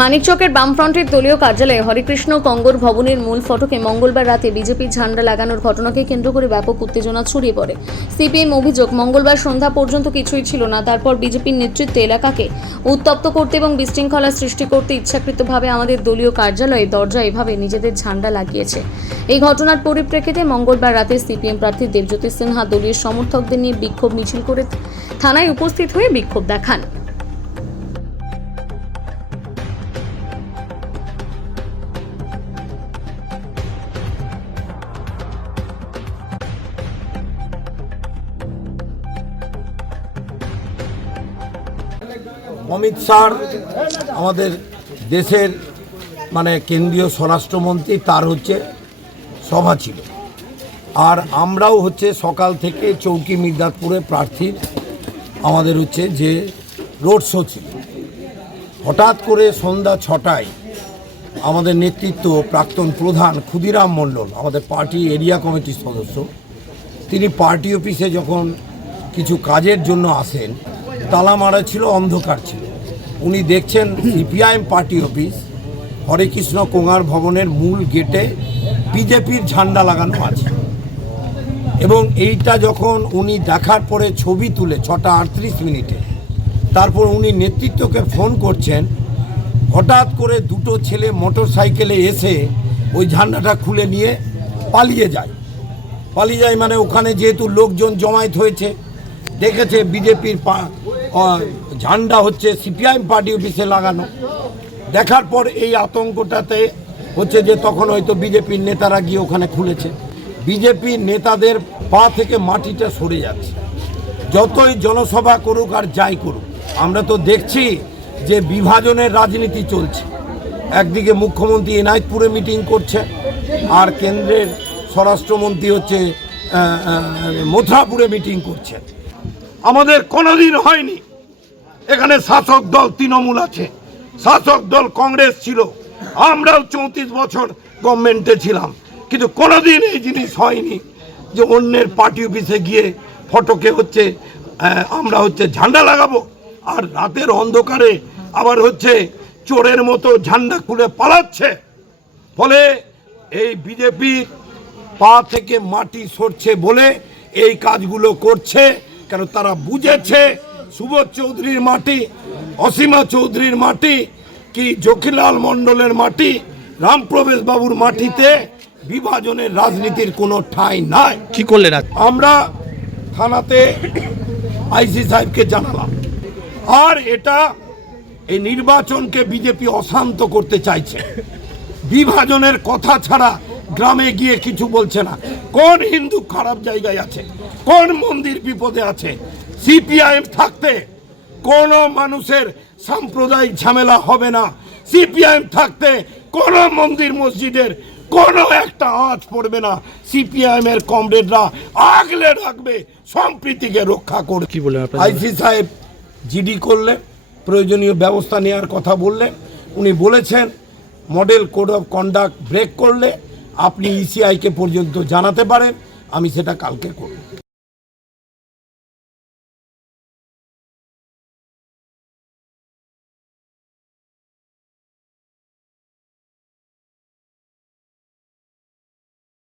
মানিকচকের বামফ্রন্টের দলীয় কার্যালয়ে হরেকৃষ্ণ কঙ্গর ভবনের মূল ফটকে মঙ্গলবার রাতে বিজেপির ঝান্ডা লাগানোর ঘটনাকে কেন্দ্র করে ব্যাপক উত্তেজনা ছড়িয়ে পড়ে। সিপিএম অভিযোগ, মঙ্গলবার সন্ধ্যা পর্যন্ত কিছুই ছিল না, তারপর বিজেপির নেতৃত্বে এলাকাকে উত্তপ্ত করতে এবং বিশৃঙ্খলা সৃষ্টি করতে ইচ্ছাকৃতভাবে আমাদের দলীয় কার্যালয়ে দরজা এভাবে নিজেদের ঝান্ডা লাগিয়েছে। এই ঘটনার পরিপ্রেক্ষিতে মঙ্গলবার রাতে সিপিএম প্রার্থী দেবজ্যোতি সিনহা দলীয় সমর্থকদের নিয়ে বিক্ষোভ মিছিল করে থানায় উপস্থিত হয়ে বিক্ষোভ দেখান। অমিত শাহ আমাদের দেশের কেন্দ্রীয় স্বরাষ্ট্রমন্ত্রী, তার সভা ছিল। আর আমরাও সকাল থেকে চৌকি মির্জাপুরে প্রার্থীর আমাদের যে রোড শো ছিল। হঠাৎ করে সন্ধ্যা 6টায় আমাদের নেতৃত্ব প্রাক্তন প্রধান ক্ষুদিরাম মণ্ডল, আমাদের পার্টি এরিয়া কমিটির সদস্য, তিনি পার্টি অফিসে যখন কিছু কাজের জন্য আসেন, তালা মারা ছিল, অন্ধকার ছিল। উনি দেখছেন সিপিআইএম পার্টি অফিস হরেকৃষ্ণ কোঙার ভবনের মূল গেটে বিজেপির ঝান্ডা লাগানো আছে। এবং এইটা যখন উনি দেখার পরে ছবি তুলে 6:38 তারপর উনি নেতৃত্বকে ফোন করছেন। হঠাৎ করে দুটো ছেলে মোটর সাইকেলে এসে ওই ঝান্ডাটা খুলে নিয়ে পালিয়ে যায়। ওখানে যেহেতু লোকজন জমায়েত হয়েছে, দেখেছে বিজেপির ঝান্ডা সিপিআইএম পার্টি অফিসে লাগানো। দেখার পর এই আতঙ্কটাতে যে তখন হয়তো বিজেপির নেতারা গিয়ে ওখানে খুলেছে। বিজেপির নেতাদের পা থেকে মাটিটা সরে যাচ্ছে। যতই জনসভা করুক আর যাই করুক, আমরা তো দেখছি যে বিভাজনের রাজনীতি চলছে। একদিকে মুখ্যমন্ত্রী এনায়েতপুরে মিটিং করছে, আর কেন্দ্রের স্বরাষ্ট্রমন্ত্রী মথুরাপুরে মিটিং করছে। আমাদের কোনোদিন হয়নি। এখানে শাসক দল তৃণমূল আছে, শাসক দল কংগ্রেস ছিল, আমরাও 34 বছর গভর্নমেন্টে ছিলাম, কিন্তু কোনোদিন এই জিনিস হয়নি যে অন্যের পার্টি অফিসে গিয়ে ফটকে আমরা ঝান্ডা লাগাবো। আর রাতের অন্ধকারে আবার চোরের মতো ঝান্ডা খুলে পালাচ্ছে। ফলে এই বিজেপি পা থেকে মাটি সরছে বলে এই কাজগুলো করছে। কেন তারা বুঝেছে সুবোধ চৌধুরীর মাটি, অসীমা চৌধুরীর মাটি, কি জখিলাল মণ্ডলের মাটি, রামপ্রবেশ বাবুর মাটিতে বিভাজনের রাজনীতির কোনো ঠাঁই নাই। কি করলেন? আমরা থানাতে আইসি সাহেবকে জানালাম। আর এটা এই নির্বাচনকে বিজেপি অশান্ত করতে চাইছে। বিভাজনের কথা ছাড়া গ্রামে গিয়ে কিছু বলছে না। কোন হিন্দু খারাপ জায়গায় আছে, কোন মন্দির বিপদে আছে? সিপিআইএম থাকতে কোনো মানুষের সাম্প্রদায়িক ঝামেলা হবে না। সিপিআইএম থাকতে কোনো মন্দির মসজিদের কোনো একটা আঁচ পড়বে না। সিপিআইএম এর কমরেডরা আগলে রাখবে, সম্প্রীতিকে রক্ষা করবে। কি বলে আইসি সাহেব জিডি করলে, প্রয়োজনীয় ব্যবস্থা নেওয়ার কথা বললে, উনি বলেছেন model code of conduct break করলে আপনি ইসিআইকে পর্যন্ত জানাতে পারেন। আমি সেটা কালকে করব।